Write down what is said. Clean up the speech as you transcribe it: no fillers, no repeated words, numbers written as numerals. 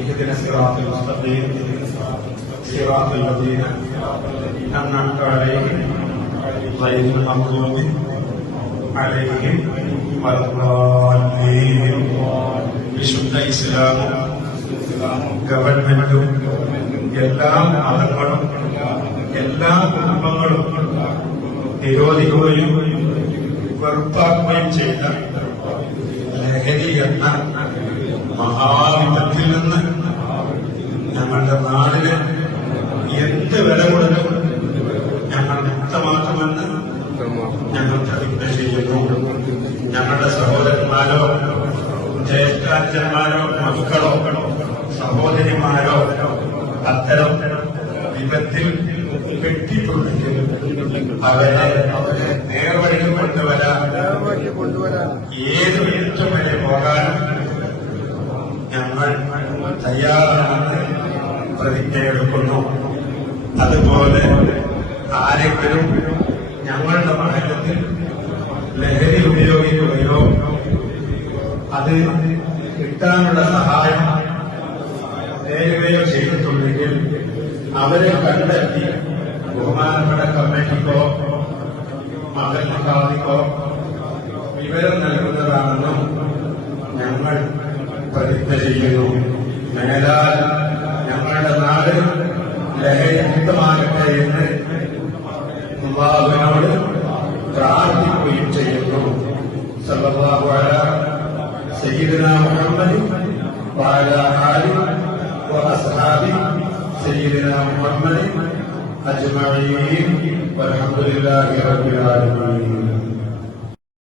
اهدنا الصراط المستقيم صراط الذين أنعمت عليهم غير المغضوب عليهم ولا الضالين. വിശുദ്ധ ഇസ്ലാമും ഗവൺമെന്റും എല്ലാ മതങ്ങളും എല്ലാ കുടുംബങ്ങളും നിരോധിക്കുകയും വെറുപ്പാക്കുകയും ചെയ്ത ലഹരി എന്ന മഹാവിപത്തിൽ നിന്ന് ഞങ്ങളുടെ നാടിന് എന്ത് വില കൊടുത്തും ഞങ്ങൾ മുക്തമാക്കുമെന്ന് ഞങ്ങൾ പ്രതിജ്ഞ ചെയ്യുന്നു. ഞങ്ങളുടെ സഹോദരന്മാരോ ജ്യേഷ്ഠാച്ഛന്മാരോ മക്കളോ സഹോദരിമാരോ അത്തരം വിപത്തിൽ കെട്ടിട്ടുണ്ടെങ്കിൽ അവരെ നേർവഴിയിൽ കൊണ്ടുവരാൻ ഏത് ഏറ്റവും വരെ പോകാനും ഞങ്ങൾ തയ്യാറാണെന്ന് പ്രതിജ്ഞയെടുക്കുന്നു. അതുപോലെ ആരെങ്കിലും ഞങ്ങളുടെ മഹല്ലത്തിൽ ലഹരി ഉപയോഗിക്കുകയോ അത് കിട്ടാനുള്ള സഹായം തേടുകയോ ചെയ്തിട്ടുണ്ടെങ്കിൽ അവരെ കണ്ടെത്തി ബഹുമാനപ്പെട്ട കമ്മിറ്റിക്കോ മഹല്ലിക്കോ വിവരം നൽകുന്നതാണെന്നും ഞങ്ങൾ പ്രതിജ്ഞ ചെയ്യുന്നു. മേലാൽ ഞങ്ങളുടെ നാട് ലഹരി മുക്തമാകട്ടെ എന്ന് അല്ലാഹുവിനോട് പ്രാർത്ഥിക്കുകയും ചെയ്യുന്നു. സല്ലല്ലാഹു അലാ സയ്യിദിനാ മുഹമ്മദ് വഅലാ ആലിഹി വഅസ്ഹാബിഹി സയ്യിദിനാ മുഹമ്മദ് അജ്മഈൻ വൽഹംദുലില്ലാഹി റബ്ബിൽ ആലമീൻ.